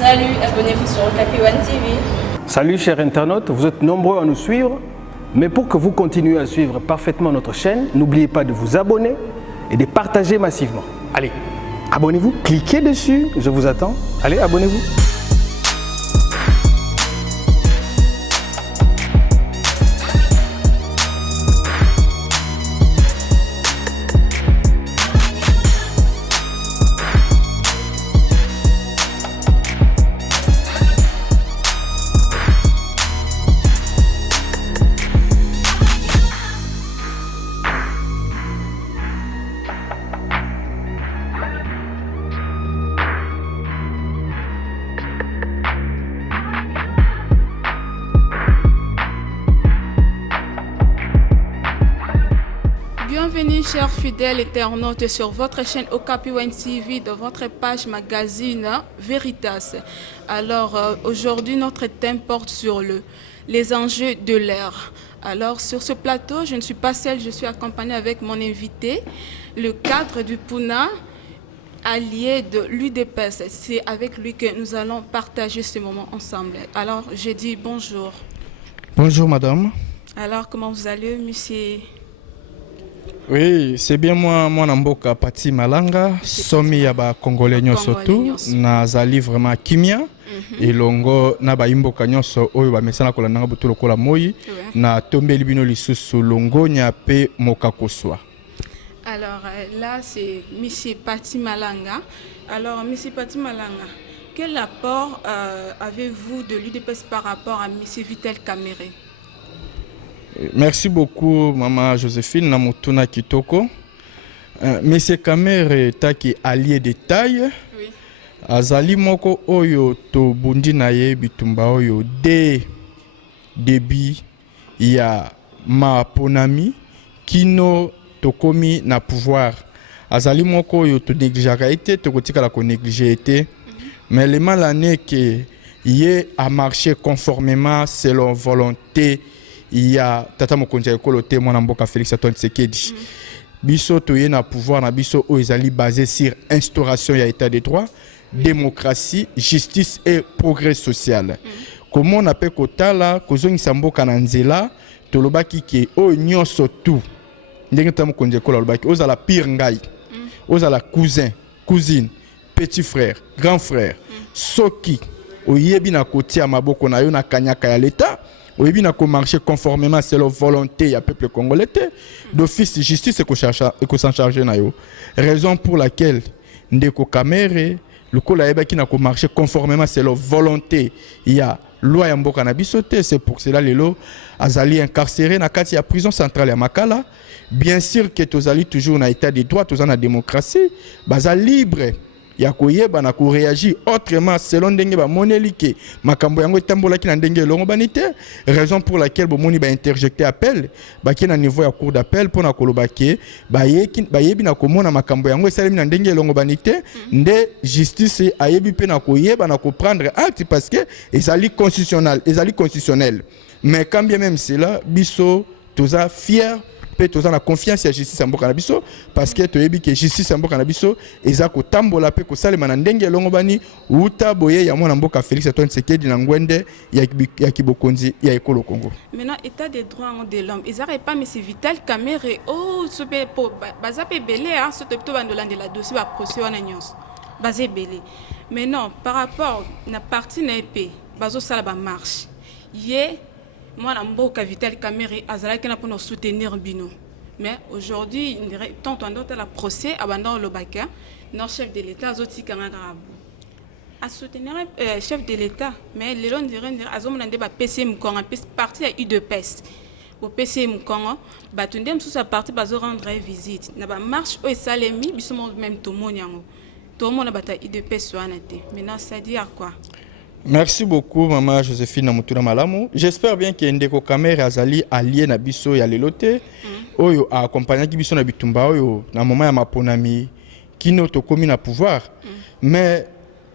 Salut, abonnez-vous sur Okapi One TV. Salut chers internautes, vous êtes nombreux à nous suivre, mais pour que vous continuiez à suivre parfaitement notre chaîne, n'oubliez pas de vous abonner et de partager massivement. Allez, abonnez-vous, cliquez dessus, je vous attends. Allez, abonnez-vous. Bienvenue chers fidèles internautes sur votre chaîne Okapi One TV de votre page magazine Veritas. Alors aujourd'hui notre thème porte sur les enjeux de l'ère. Alors sur ce plateau je ne suis pas seule, je suis accompagnée avec mon invité, le cadre du Puna, allié de l'UDPS. C'est avec lui que nous allons partager ce moment ensemble. Alors je dis bonjour. Bonjour madame. Alors comment vous allez monsieur? Oui, c'est bien moi Namboka Pati Malanga, somi yaba Congolais nyoso tu, nazali vraiment kimia, et longo na ba imboka nyoso oyo ba mesana kola nanga butulo kola moi, na tombe libino lisusu longo nyape mokakoswa. Alors là c'est monsieur Pati Malanga. Alors monsieur Pati Malanga, quel apport avez-vous de l'UDPS par rapport à monsieur Vital Kamerhe? Merci beaucoup maman Joséphine Namutuna Kitoko. Monsieur Kamerhe taki allié de taille. Oui. Azali moko oyo to bundi na ye bitumba oyo de débit ya ma ponami kino tokomi na pouvoir. Azali moko oyo to négligeaka été to kotika la ko négliger été. Mais le mal est que il a marché conformément selon volonté. Il y a Tata Mokonzi Ekolo témoin Mboka Félix Antoine Tshisekedi. Biso toye na pouvoir na biso o ezali basé sur instauration ya état de droit, démocratie, justice et progrès social. Comment on appelle kotala kozongisa mboka na nzela tolobaki ke o nyonso tout. Ndenge Tata Mokonzi Ekolo lobaki ozala pire ngai. Ozala cousin, cousine, petit frère, grand frère. Soki oyebi na kotia maboko na yo na kanyaka ya l'état. Oui, bien qu'on marche conformément selon volonté du peuple congolais, d'office de justice et qu'on s'en charge nayo. Raison pour laquelle Ndeko Kamerhe, le Kolaïba qui n'a qu'on marché conformément selon volonté, il y a loi ya mboka na bisote, c'est pour cela les lots azali incarcéré na kati ya prison centrale ya Makala. Bien sûr que tozali toujours na état de droit, tozali na démocratie, baza libre. Ya koyeba na ko réagir autrement selon ndenge ba monelike makambo yango tambola ki na ndenge longo banité, raison pour laquelle bo moni ba interjecter appel ba ki na niveau ya cour d'appel pour na kolobaki ba yebi na komona makambo yango esalemi na ndenge longo banité nde justice ayebi pe na koyeba na ko prendre acte parce que ezali constitutionnel, mais quand bien même cela biso toza fier tous en la confiance à justice en Bokanabiso parce que tu as dit que justice en Bokanabiso eza ko tambola pe ko salema na ndenge longobani uta boye ya mwana mboka Félix Antoine Tshisekedi na ngwende ya Kibokonzi ya Ekolo Congo. Maintenant état des droits de l'homme, ils n'arrivent pas monsieur Vital Kamerhe oh ce pe po bazape belé hein ce to bandolande la dossier ba procès wana nyonso bazé belé. Mais non par rapport na partie na EP bazo sala ba marche. Yé moi, je Vital Kamerhe azalaki na pour nous soutenir bino. Mais aujourd'hui, tant on a la procès abandon le baka, notre chef de l'État azoti kangarabu. A soutenir chef de l'État, mais les gens diraient azomona ndeba PCM Congo, parti à UDPS. Au PCM Congo, batundem sous sa partie bazo rendre visite. Na ba marche o salemi biso même tout monde yango. Tout le monde bata UDPS soanate. Maintenant ça dit à quoi? Merci beaucoup maman Joséphine Namutuna Malamu. J'espère bien que Ndeko Kamerhe azali allié na biso ya lelote oyo a accompagné ki biso na bitumba oyo na moment ya maponami kino to komi na pouvoir. Mais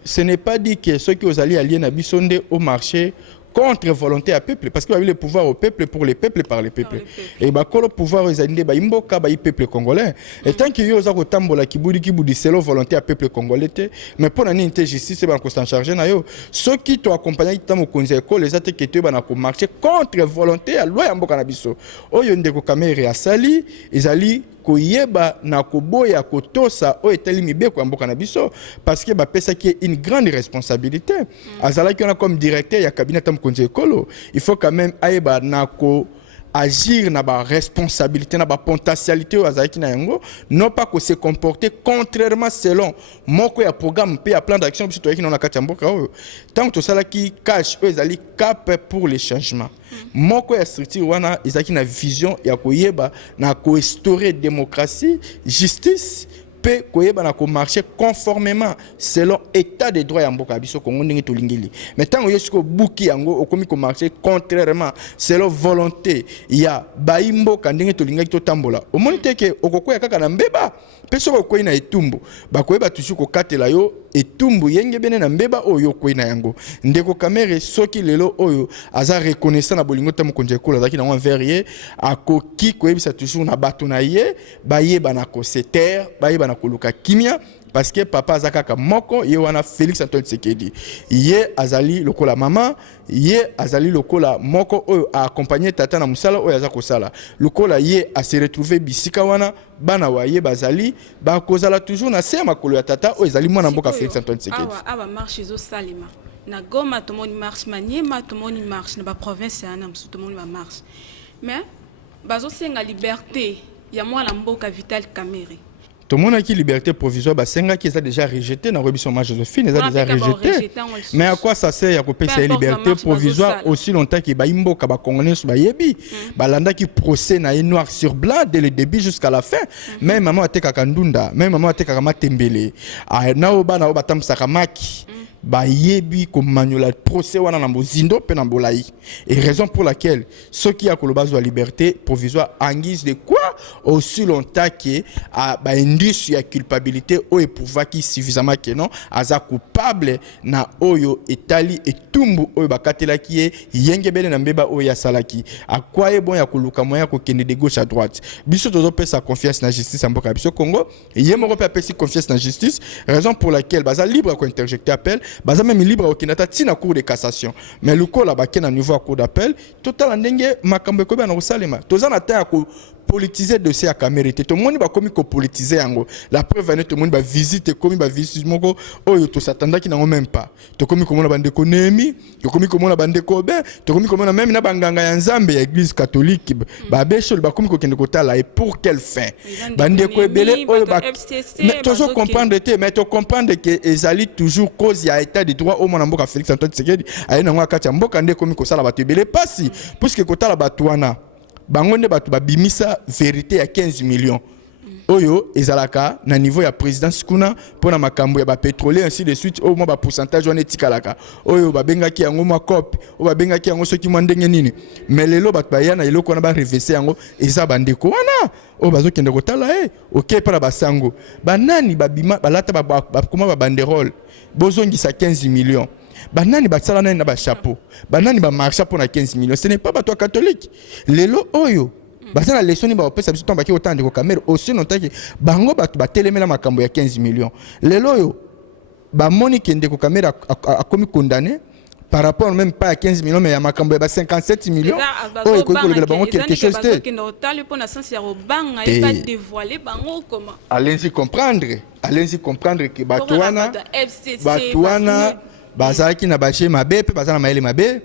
ce n'est pas dit que ceux qui osali alliés na biso nde au marché contre volonté à peuple parce qu'il y a eu le pouvoir au peuple pour les peuples par les peuples et bah le pouvoir aux alliés bah imboka bah peuple congolais et tant que yo za ko tambola kibudi selon volonté à peuple congolais mais pour nani inte justice ba ko s'en charger na yo ceux qui t'ont accompagné dans mon conseil école les attaques que ba na ko marcher contre volonté à loi mboka na biso oyo ndeko kamere asali ezali koyeba na koboya kotosa o etali mibeko ya mboka na biso parce que ba pesa qui est une grande responsabilité azala qui on a comme directeur ya cabinet tam konje ekolo il faut quand même ayeba na ko agir na ba responsabilité na ba potentialité azaki na yango non pas que se comporter contrairement selon moko ya programme pe ya plan d'action biso toyaki na kati ya mboka oyo tant to sala ki cash ezali cap pour les changements moko ya structure wana ezaki na vision ya koyeba na ko instaurer démocratie justice pe koyeba na ko marcher conformément selon état de droit ya mboka biso Kongo ndenge to lingeli mais tant yo siko buki yango okomi ko marcher contrairement selon volonté ya baimbo kandenge to lingaki to tambola o monite ke okokoya kaka na mbeba pe soko koyi na etumbu ba koyeba toujours ko katela yo etumbu yenge bene na mbeba oyo koyi na yango ndeko kamere soki lelo oyo aza reconnaissant na bolingo tamu konje kola zaki na wan verrier akoki koyebisa toujours na bato na ye bayeba na ko se terre bayeba na koluka kimia parce que papa azakaka moko ye wana Félix Antoine Tshisekedi ye azali lokola mama ye azali lokola moko oyo a accompagner tata na musala oyo azako sala lokola ye a se retrouver bisika wana bana wa ye bazali ba kozala toujours na se makolo ya tata oyo ezali mwana mboka Félix Antoine Tshisekedi awa marche zo salima na Goma tout monde marche Maniema tout monde marche na ba province ya na tout monde marche mais bazo senga liberté ya mwana mboka Vital Kamerhe. Tout le monde a qui liberté provisoire, bah c'est un qui est déjà rejeté dans Robinson Joséphine, ils ont déjà rejeté. Mais à quoi ça sert à couper cette liberté provisoire aussi longtemps qu'il y a imbo kaba congolais sur bayebi, bah landa qui procède na noir sur blanc dès le début jusqu'à la fin. Même maman a été kakandunda, même maman a été kamatembele. Ah na oba tam sakamaki. Ba yebi ko manuela procès wana na mozindo pe na bolai et raison pour laquelle ceux qui a kolobazo la liberté provisoire en guise de quoi aussi longtemps que ba indice ya culpabilité o eprouva qui suffisamment que non aza coupable na oyo etali etumbu oyo bakatela ki yenge bele na mbeba oyo ya salaki a quoi est bon ya koluka moya ko kende de gauche à droite biso tozo pe sa confiance na justice en mboka biso Congo yemo ko pe sa confiance na justice raison pour laquelle baza libre ko interjecter appel baza même libre au Kinata tina cour de cassation mais le ko la baké na niveau à cour d'appel total ndenge makambo ko ba na salema tozana ta ko politiser dossier à Kamere tout le monde va comme ko politiser yango la preuve est tout le monde va visiter comme va visiter moko oyo to s'attendait qui n'ont même pas to comme comment la bande ko nemi to comme comment la bande ko ben to comme comment même na banganga ya Nzambe ya église catholique ba besho ba comme ko kende ko tala et pour quelle fin bande ko ebele oyo ba mais toujours comprendre mais to comprendre que ezali toujours cause ya état de droit au mona mboka Félix Antoine Tshisekedi ayena ngwa kati mboka nde comme ko sala ba tebele pasi puisque ko tala batuana bangonde batu babimisa vérité ya 15 millions oyo ezalaka na niveau ya présidence kuna pona makambo ya ba pétrolier ainsi de suite au moins ba pourcentage on etikalaka oyo babengaki yango ma cop o babengaki yango soki mwa ndenge nini mais lelo batu bayana eloko na ba reverser yango eza bandeko wana o bazo kende kotala OK para basango banani babima balata ba kuma ba banderole bozongisa 15 millions banani batsala na ba chapeau banani ba marcha pour na 15 millions ce n'est pas bato catholique lelo oyo basana leçon ni ba pesa biso tomba ki autant de caméra aussi longtemps que bango bato batelemela makambo ya 15 millions lelo oyo ba moni kende ko caméra a commis condamné par rapport même pas à 15 millions mais à makambo ya 57 millions oyo ko ko le bango quelque chose te allez-y comprendre que batuana bazaki na bache mabe pe bazana maele mabe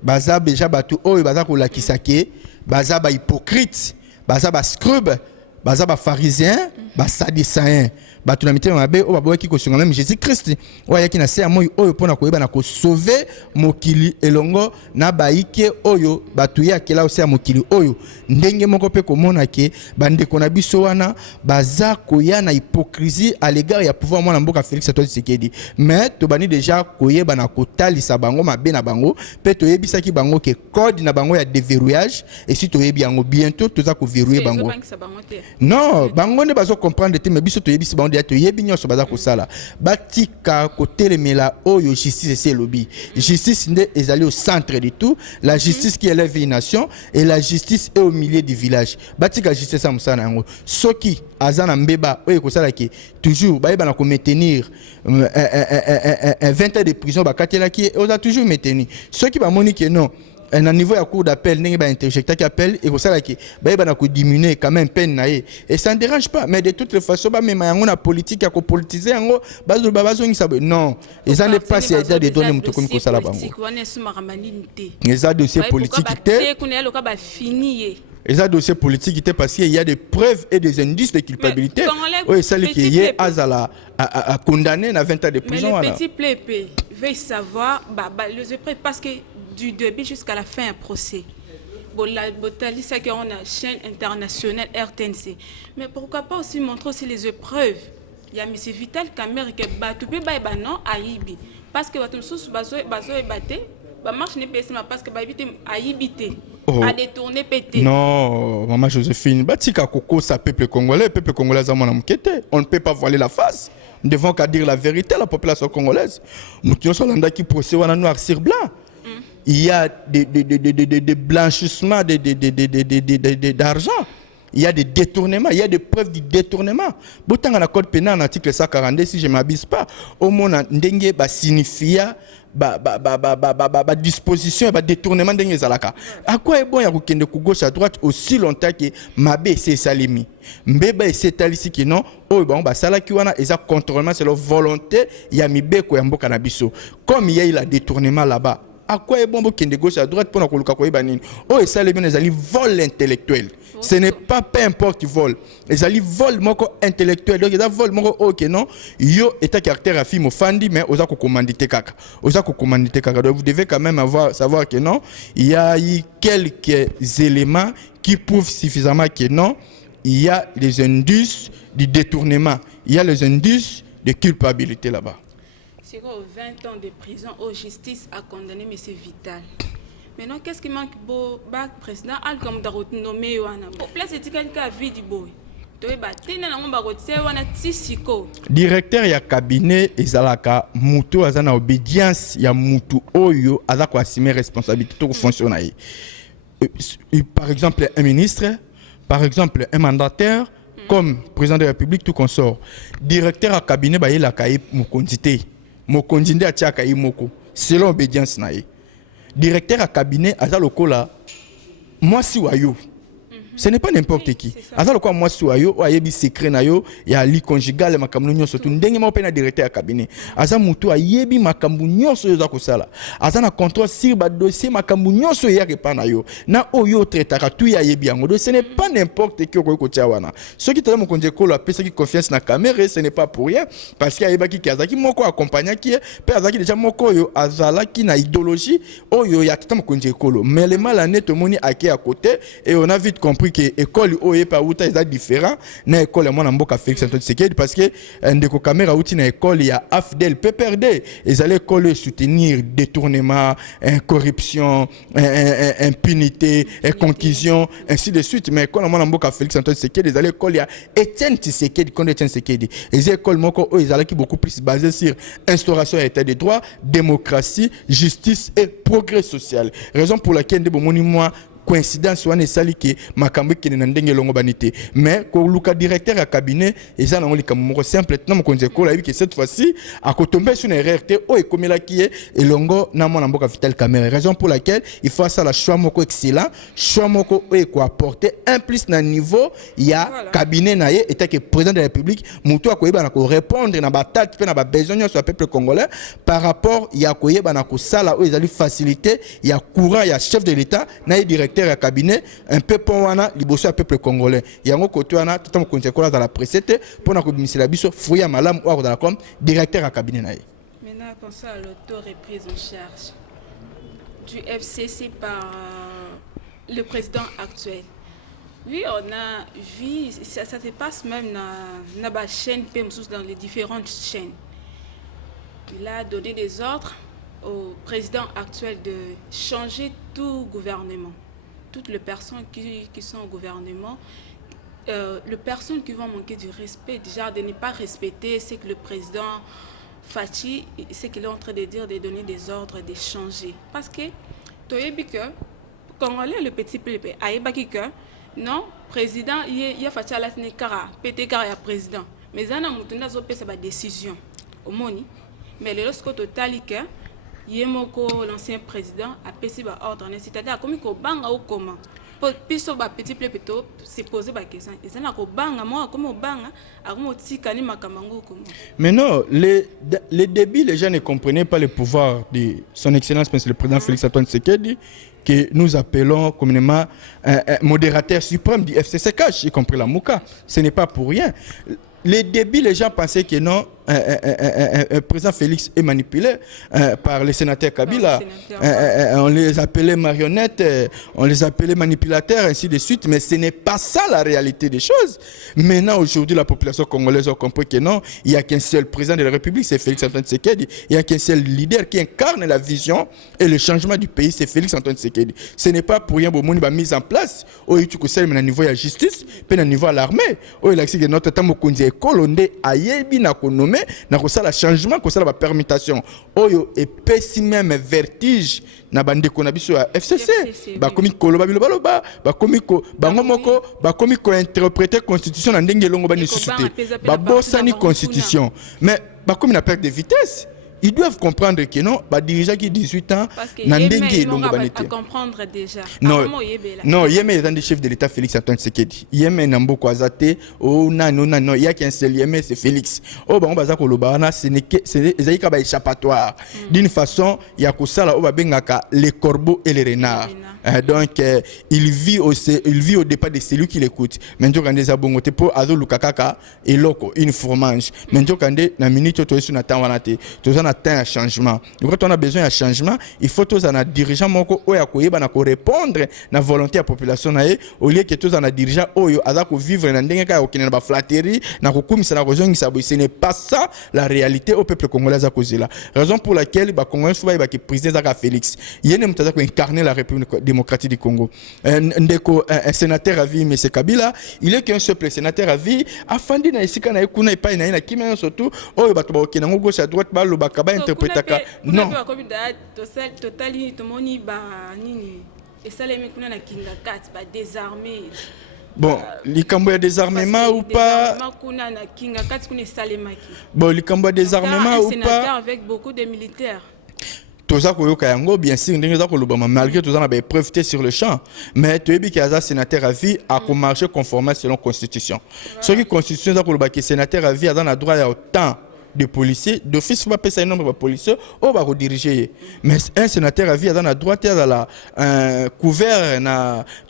baza déjà batu oyo baza ko lakisake baza ba hypocrite baza ba scrube baza ba pharisien ba sadducéen batu na mitema mabe o babo ki ko sunga même Jésus Christ oyo ki na se amoyi oyo pona ko yeba na ko sauver mokili elongo na baike oyo batu ya kela o se mokili oyo ndenge moko pe ko mona ke bande ko na biso wana baza ko ya na hypocrisie à l'égard ya pouvoir mwana mboka Félix Antoine Tshisekedi mais to bani déjà ko yeba na ko talisa bango mabe na bango pe to yebisa ki bango ke code na bango ya déverrouillage et si to yebi yango bientôt to za ko verrouiller bango non bango ne bazo comprendre te mais biso to yebisi ba on to yebi nyonso baza ko sala batika côté le mela oyo justice c'est lobby justice nde ezali au centre de tout la justice qui élève une nation et la justice est au milieu du village batika justice ça musana yango soki azana mbeba oyo ko sala ki toujours ba na ko maintenir 20 ans de prison ba katela ki on a toujours maintenu soki ba moni que non un niveau à cour d'appel n'est pas interjecté qui appelle et pour ça qui bah na ko diminuer quand même peine naé et ça ne dérange pas mais de toutes les façons bah même on a politique à ko politiser ngo bazo non et ça n'est pas si il y a des données mutu comme ko sala bango les dossiers politiques les dossiers politiques étaient parce qu'il y a des preuves et des indices de culpabilité oui ça qui est azala à condamner à 20 ans de prison mais le petit plépé veut savoir les épreuves parce que du début jusqu'à la fin un procès. Bon, c'est qu'on a une chaîne internationale RTNC. Mais pourquoi pas aussi montrer aussi les épreuves? Il y a M. Vital Kamerhe qui bat tout le monde non Aïbi. Parce que votre sous bazo batté, marche n'est pas parce que Aïbi a détourné pété. Non, maman Joséphine, batika koko ça peuple congolais a mon amkete. On ne peut pas voiler la face. Nous devons qu'à dire la vérité à la population congolaise. Nous sommes qui procèdent à noir sur blanc. Il y a des blanchissements d'argent. Il y a des détournements, il y a des preuves du détournement. Pourtant, dans le code pénal, en article 142, si je ne m'abuse pas, au moins, il signifie disposition, détournement de zalaka. À quoi est bon ya kokende ku gauche à droite aussi longtemps que mabe c'est salimi. Mbeba c'est alisi qui non, oh bon ba sala ki wana eza contrôlement c'est leur volonté ya mibeko ya mboka na biso. Comme il y a eu le détournement là-bas. À quoi est bon de gauche à droite pour nous coloquer oh et ça les bien les alliés vol intellectuel. Ce n'est pas peu importe qui vol. Les alliés vol moko intellectuel donc ils vol moko OK non yo état caractère affirme fandi mais oza ko commanditer kaka. Oza ko commanditer kaka. Donc vous devez quand même savoir que non, il y a eu quelques éléments qui prouvent suffisamment que non, il y a les indices du détournement, il y a les indices de culpabilité là-bas. C'est 20 ans de prison, la justice a condamné M. Vital. Maintenant, qu'est-ce qui manque pour le président Al-Comme Darot nommé pour place de quelqu'un a vu du boy. Directeur ya cabinet ezalaka mutu azana obédience ya mutu oyo azako assumer responsabilité to fonctionnaire. Par exemple un ministre, par exemple un mandataire comme président de la République tout consort. Directeur à cabinet ba yela kai mukondité. Mokondinde atiaka imoko selon obédience nae directeur à cabinet azalokola moi si wayo ce n'est pas n'importe qui azalokola moi si wayo ayebi secret na yo ya li conjugal makambu nyonso tu ndenge mo pena directeur à cabinet aza mutu ayebi makambu nyonso yo za kosala azana contrôle sur ba dossier makambu nyonso ya repana yo na oyo traitaka tu ya yebi yango donc ce n'est pas n'importe qui ko tia wana ce qui tellement konje ko la pesa qui confiance na caméra ce n'est pas pour rien parce qu'il ayeba ki azaki moko accompagner qui pe azaki déjà moko yo azala ki na idéologie oyo ya tata konje ko mais le mal ané to moni aki à côté et on a vite compris que école oye pa uta est différent na école moi na mboka Félix Antoine Tshisekedi parce que ndeko caméra uti na école ya AFDEL PPRD ils allaient école soutenir détournement corruption impunité conclusion ainsi de suite mais école moi na mboka Félix Antoine Tshisekedi ils allaient école ya Etienne Tshisekedi quand Etienne Tshisekedi les écoles moko ils allaient qui beaucoup plus basé sur instauration état de droit démocratie justice et progrès social raison pour laquelle de bomoni moi coïncidence wana sali ke makambo ke na ndenge longo banité mais ko luka directeur à cabinet et ça na ngoli kamoko simple na mokonze ko la que cette fois-ci a kotomber sur une erreur o ekomela ki e longo na mona mboka Vital Kamerhe raison pour laquelle il faut ça la choix moko excellent choix moko ko apporter un plus na niveau ya cabinet na ye était que président de la République muto akoyeba na ko répondre na batati pe na ba besoin sur le peuple congolais par rapport ya koyeba na ko sala o ezali facilité ya courant ya chef de l'état na directeur à cabinet un peu pour wana liboso à peuple congolais yango koto wana tout mo konse kola dans la précédente pour na ko bimisi la biso fouya malam ou dans la com directeur à cabinet nae maintenant pensons à l'auto-reprise en charge du FCC par le président actuel. Oui, on a vu ça se passe même dans la chaîne PMSOS dans les différentes chaînes. Il a donné des ordres au président actuel de changer tout gouvernement. Toutes les personnes qui sont au gouvernement, les personnes qui vont manquer du respect, déjà de ne pas respecter ce que le président Fachi, ce qu'il est en train de dire, de donner des ordres, de changer. Parce que, tu as vu que, Congolais, le petit peuple, aïbaki que, non, président, il y a Fachi à la Sénécara, pété car il y a président. Mais il y a une décision au moni. Mais lorsque tu as dit que, Yemoko, l'ancien président, a pété ordre, c'est-à-dire, comme il y a ou comment. Piso ba petit peuple se poser ba question ezana ko banga moi comme banga akomo tikani makamango comme. Mais non, les débuts, les gens ne comprenaient pas le pouvoir de son excellence le président Félix Antoine Tshisekedi, que nous appelons communément modérateur suprême du FCCK, y compris la Mouka. Ce n'est pas pour rien. Les débuts, les gens pensaient que non, président Félix est manipulé par les sénateurs Kabila. On les appelait marionnettes, on les appelait manipulateurs, ainsi de suite. Mais ce n'est pas ça la réalité des choses. Maintenant, aujourd'hui, la population congolaise a compris que non, il n'y a qu'un seul président de la République, c'est Félix Antoine Tshisekedi. Il n'y a qu'un seul leader qui incarne la vision et le changement du pays, c'est Félix Antoine Tshisekedi. Ce n'est pas pour rien que la mise en place, au niveau de la justice, puis au niveau de l'armée, où il a dit que notre temps colondé ayebi na konome na kosala changement kosala ba permutation oyo epesi même vertige na bande ko na biso ya FCC ba komi koloba bilobalo ba komi ko bango moko ba komi ko interpréter constitution na ndenge longo ba nécessité ba bosani constitution mais ba komi na perte de vitesse. Ils doivent comprendre que non, les dirigeants qui 18 ans, ils comprendre déjà. Non, Yémen est un des chefs de l'État, Félix Antoine Tshisekedi. Yémen n'a pas Kwazate, oh non, il y a qu'un seul Yémen, c'est Félix. Oh, bah, on va dire que le Barana, c'est un échappatoire. D'une façon, il y a que ça là, on va bien les corbeaux et les renards. Donc, il vit au départ de celui qui l'écoute. Maintenant, quand des abongotés pour Azo Lukakaka et Loko, une fromage. Maintenant, quand des minutes, tu es sur un atteint un changement. Donc, quand on a besoin d'un changement, il faut tous un dirigeant moko oya koyeba na ko répondre na volonté de la population nae au lieu que tous un dirigeant oyo azako vivre na ndenge ka okina ba flatterie na ko kumisa na kozongisa bo. Ce n'est pas ça la réalité au peuple congolais à cause là. Raison pour laquelle ba congolais souvent ba ki président Zaka Félix. Yene mutaza ko incarner la République démocratique du Congo. Ndeko un sénateur à vie M. Kabila, il est qu'un seul sénateur à vie afandi na isika na ekuna epai na kimena surtout oyo bato ba okina ngo gauche à droite ba lo bakaba interprétaka non totali tomoni ba nini esalemi kuna na kinga 4 ba désarmé. Bon, likambo ya désarmement ou pas kuna na kinga 4 kuna esalemaki. Bon, likambo ya désarmement ou pas avec beaucoup de militaires. Toza koyoka yango bien sûr ndenge za kolobama malgré tout ça na ba preuve sur le champ mais toyebi ki aza sénateur à vie a ko marcher conformément selon constitution. Ce qui constitution za koloba ki sénateur à vie a dans droit à autant de policiers, d'office va passer un nombre de policiers, on va rediriger. Mais un sénateur à vie dans la droite, il y a couvert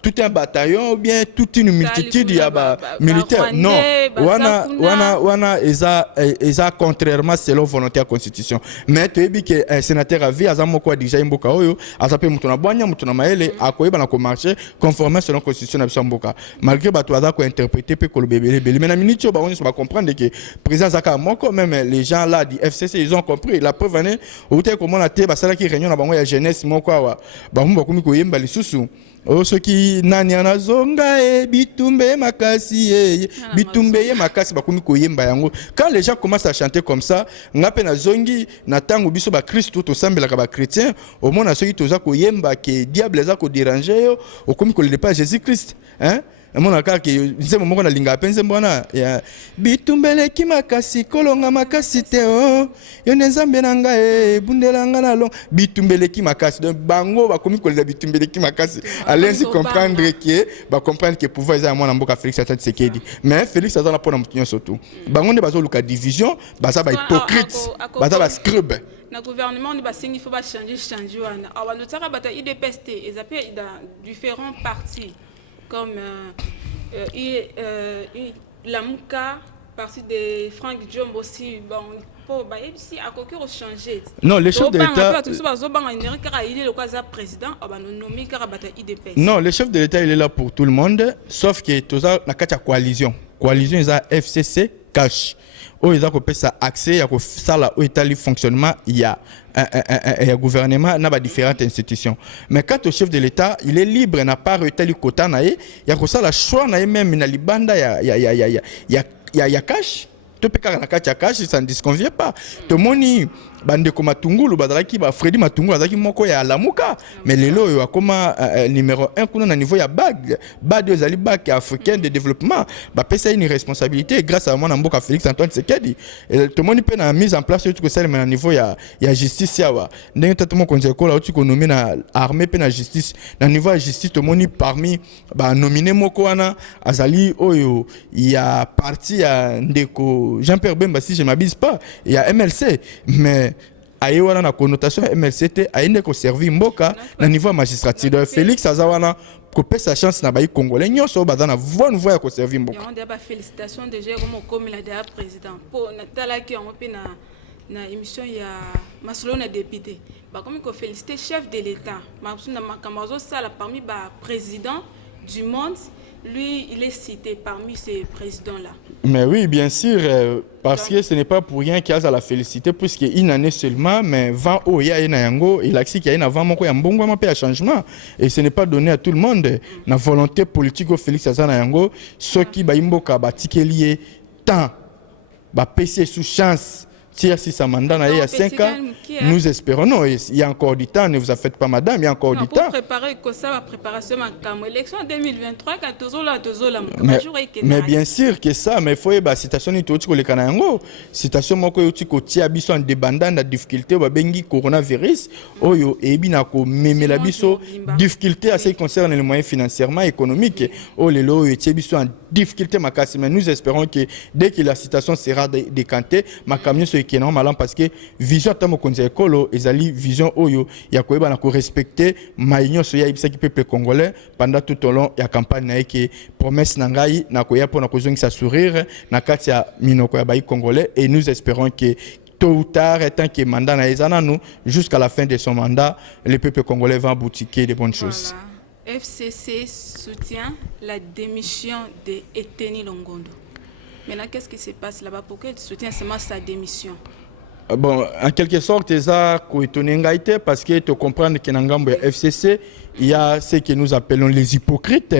tout un bataillon ou bien toute une multitude de militaires. Non, wana eza contrairement selon volonté de la constitution. Mais tu as dit que un sénateur à vie, azamo quoi déjà imboka oyo, azape mutuna boanya mutuna maele, akoyeba na ko marcher conformément selon la constitution de Mboka. Malgré bato azako interpréter pe ko le bébé. Mais na minute ba on va comprendre que président Zaka moko même les gens là du FCC ils ont compris la preuve année où tu comment la té basala ki réunion na bango ya jeunesse moko wa ba mbo komi ko yemba lisusu o soki nani anazonga bitumbe makasi bitumbe makasi ba komi ko yemba yango quand les gens commencent à chanter comme ça ngape na zongi na tango biso ba Christ to sambela ka ba chrétien au moins na soki toza ko yemba ke diable za ko déranger yo o komi ko le pas Jésus Christ hein. Mon akar ki nze mo na linga penze mbona ya bitumbele ki makasi kolonga makasi te o yo nzambe nanga bundela nga na long bitumbele ki makasi donc bango ba komi ko le bitumbele ki makasi allez comprendre que pouvoir za mwana mboka Félix Antoine Tshisekedi mais Félix azana pona mutunyo surtout bango ne bazo luka division baza ba hypocrite baza ba scribe na gouvernement ni basingi faut ba changer wana awa notaka bata IDPST ils appellent dans différents partis comme la Mouka, partie de Franck Diom aussi, bon, pour ici à quoi changer. Non, les chefs de l'État. Non, le chef de l'État il est là pour tout le monde, sauf que tout ça, la coalition. Coalition, ils ont FCC, cash oyo eza kopesa accès ya kosala oyo etali fonctionnement ya gouvernement na ba différentes institutions. Mais quant au chef de l'État, il est libre n'a pas etali quota na ye ya kosala choix na ye même na libanda ya cash. To peka na kati ya cash, ça ne disconvient pas. To moni bande ko Matungulu bazalaki ba Freddy Matungulu azalaki moko ya Lamuka, mais lelo yo akoma numéro 1 kuna na niveau ya BAD ezali Banque africaine de développement, ba pesa une responsabilité grâce à mon mboka Félix Antoine Tshisekedi. To moni pe na mise en place tout que ça na niveau ya justice yawa. Ndenge tatumo konze ko la tu ko nommer na armée pe na justice, na niveau ya justice to moni parmi ba nominé moko wana azali oyo ya parti ya ndeko Jean-Pierre Bemba si je m'abuse pas, il y a MLC mais ayewana na connotation MLCT aende ko servir mboka na niveau magistrature de Félix Azawana ko pesa chance na bayi congolais nyonso bazana bonne voie ko servir mboka. On dit félicitations déjà comme la déjà président pour natala qui on pe na émission ya masolo na député ba comme ko féliciter chef de l'état masuna makamazo sala parmi ba président du monde. Lui, il est cité parmi ces présidents-là. Mais oui, bien sûr, parce que ce n'est pas pour rien qu'il y a la félicité, puisqu'il n'en est seulement, mais 20 ans, il y a un yango, il a dit qu'il y a un 20 ans, il y a un bon changement. Et ce n'est pas donné à tout le monde. La volonté politique au Félix Azana yango, ceux qui baimboka batikelier tant, ba PC sous chance. Si ça mandat il y a 5 ans, nous espérons. Non, il y a encore du temps, ne vous en faites pas, madame, il y a encore du temps. Pour préparer la préparation de l'élection 2023, mais bien sûr que ça, mais il faut que la citation de le Kanango, citation de Tiabiso en débandant la difficulté, bengi coronavirus, oyo, et binako, même la biso, difficulté à ce qui concerne les moyens financièrement économiques, oh, les lots, et Tiabiso en difficulté, mais nous espérons que dès que la citation sera décantée, ma camion qui est normal parce que vision tamo konza ekolo ezali vision oyo ya koyeba na ko respecter maïnyo so ya ibisa ki peuple congolais pendant tout au long ya campagne na yeke promesse na ngai na koya pona ko zongisa sourire na kati ya minoko ya bayi congolais et nous espérons que tôt ou tard tant que mandat na ezana nous jusqu'à la fin de son mandat le peuple congolais va boutiquer de bonnes choses. FCC soutient la démission de Eteni Longondo. Maintenant, qu'est-ce qui se passe là-bas? Pourquoi il soutient seulement sa démission? Bon, en quelque sorte, c'est ça parce que tu comprends que dans le FCC, il y a ce que nous appelons les hypocrites,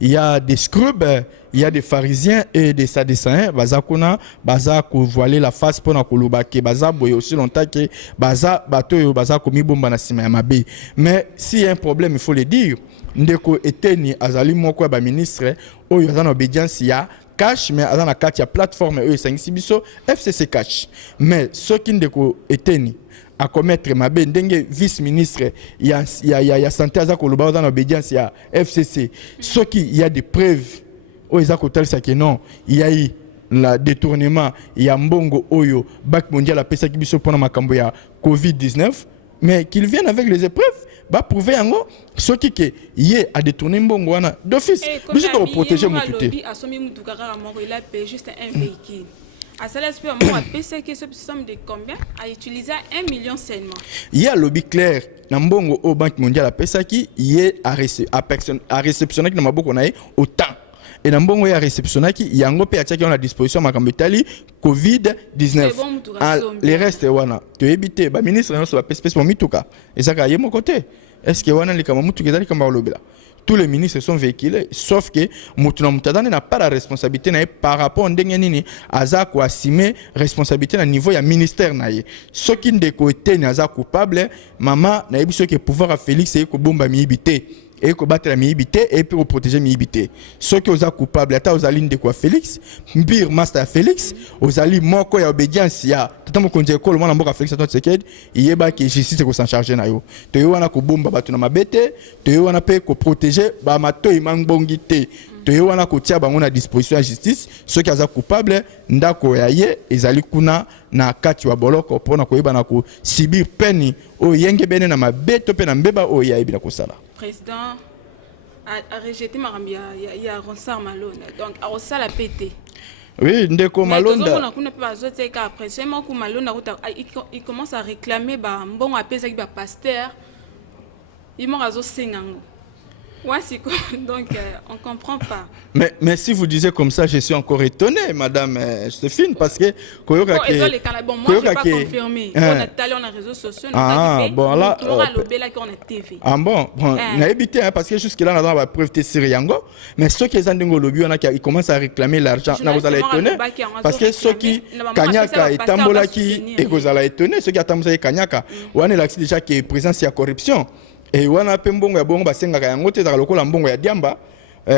il y a des scrubs, il y a des pharisiens et des sadducéens. Bazakuna, baza ko voiler la face pour na koluba ke baza boye aussi longtemps que baza bato baza komi bomba na sima ya mabe. Mais s'il y a un problème, il faut le dire. Ndeko Eteni azali moko ba ministre oyo azana obédience ya cash mais dans la carte il y a plateforme biso FCC cash mais ce qui ndeko Eteni à commettre ma ndenge vice ministre il y a santé za koloba dans l'obédience il y a FCC ce qui il y a des preuves ils a kotal ça que non il y a eu la détournement il y a mbongo oyo Banque mondiale a pesa ki biso pona makambo ya Covid-19 mais qu'ils viennent avec les épreuves va prouver en gros ce qui est yé a détourné mbongo wana d'office mais je dois protéger mon tuté il a payé juste un véhicule à ça l'espère moi a payé que ce somme de combien a utilisé 1 million seulement il y a lobby clair na mbongo au Banque mondiale a payé qui yé a réceptionné na maboko na autant et dans bon ya réceptionné qui yango pe atia qui on a disposition makambo tali Covid-19 les restes wana to éviter ba ministre non so ba espèce mo mituka et ça ka yemo côté est-ce que wana les kama mutuka zali kamba lobela tous les ministres sont véhiculés sauf que mutuna mutadane n'a pas la responsabilité na par rapport ndenge nini aza ko assumer responsabilité na niveau ya ministère na ye ce qui ndeko eteni aza coupable mama na yebiso que pouvoir à Félix e ko bomba miibité et ko battre la miibité et puis protéger miibité ceux qui osa coupable ata ozali ndeko Félix mbir master Félix ozali moko ya obédience ya tata mokonzi ekolo mwana mboka Félix Antoine Tshisekedi yeba que justice ko s'en charger na yo to yo wana ko bomba batu na mabete to yo wana pe ko protéger ba matoyi mangbongité to yo wana ko tia bango na disposition ya justice ceux qui aza coupable ndako ya ye ezali kuna na kati wa boloko pona ko yeba na ko subir peine o yenge bene na mabeto pe na mbeba o ya yebi na ko sala président a rejeté Marambia, il y a Ronsard Malone. Donc, à ça la pété. Oui, ndeko Malone. Après, c'est moi qui Malone, il commence à réclamer bon appel ça pasteur. Il m'a raso singango. Ouais, c'est quoi? Donc, on ne comprend pas. Mais si vous disiez comme ça, je suis encore étonné, madame Joséphine, parce que... Bon, moi, je n'ai pas confirmé. On est allé dans les réseaux sociaux, on a dit, bon, là... on a TV. Ah bon, on a évité, parce que jusque-là, on a la preuve de Syriango, mais ceux qui ont dit lobby, ils commencent à réclamer l'argent. Vous allez étonner, parce que ceux qui... Kanyaka et Tambola qui... Et vous allez étonner, ceux qui ont dit Kanyaka, on a déjà qui est présent, c'est la corruption. Et wana pe mbongo ya bongo basengaka yango te ezaka lokola mbongo ya diamba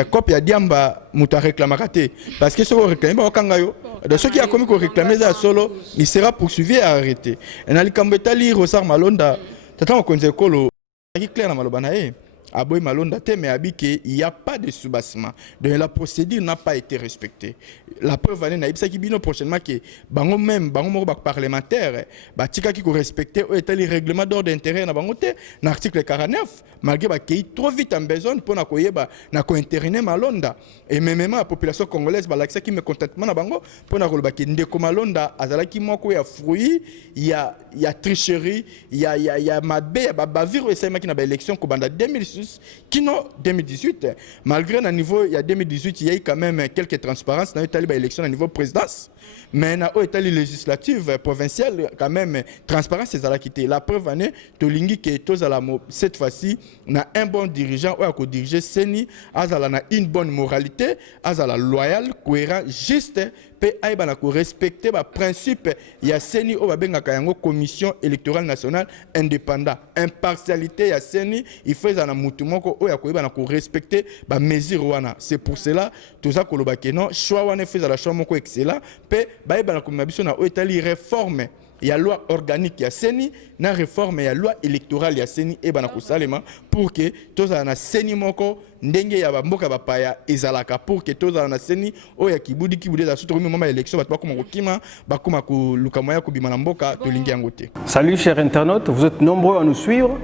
kope ya diamba mutu areklamaka te parce que soki oreklame bakokanga yo de ceux qui a commis koreklame eza ya solo il sera poursuivi et arrêté na likambo etali Rosar Malonda tata mokonzi ekolo aki clair na maloba na ye aboyi Malonda te mais abiki il y a pas de soubassement donc la procédure n'a pas été respectée. La preuve année na ibisaki bino prochainement que bango même bango moko ba parlementaire ba tika ki ko respecter o etali règlement d'ordre d'intérêt na bango te na article 49 malgré ba ki trop vite en besoin pour na koyeba na ko interner Malonda et même la population congolaise ba lakisa ki me contentement na bango pour na koloba ki ndeko Malonda azalaki moko ya fruit il y a tricherie il y a mabe ba baviro esema ki na ba élection ko banda 2006 kino 2018 malgré na niveau il y a 2018 il y a eu quand même quelques transparences na etali ba élection à niveau présidence mais na etali législative provinciale quand même transparence c'est la quitté la preuve année tolingi que tozala cette fois-ci na un bon dirigeant ou à ko diriger seni azala na une bonne moralité azala loyal cohérent juste pe aiba na ko respecter ba principe ya seni o babengaka yango commission électorale nationale indépendant impartialité ya seni il faut na mutu moko o ya ko na ko respecter ba mesure wana c'est pour cela toza koloba ke non choix wana fait la choix moko excellent pe ba aiba na ko mabiso na o etali réforme il y a loi organique ya seni na réforme ya loi électorale ya seni e bana ko salema pour que toza na seni moko ndenge ya bamboka bapaya ezalaka pour que toza na seni o ya kibudi za surtout moment élection bat bakoma kokima bakoma ko luka moya ko bima na mboka tolingi yango te. Salut chers internautes, vous êtes nombreux à nous suivre,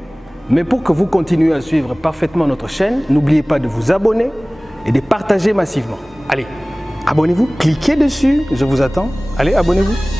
mais pour que vous continuiez à suivre parfaitement notre chaîne, n'oubliez pas de vous abonner et de partager massivement. Allez, abonnez-vous, cliquez dessus, je vous attends. Allez, abonnez-vous.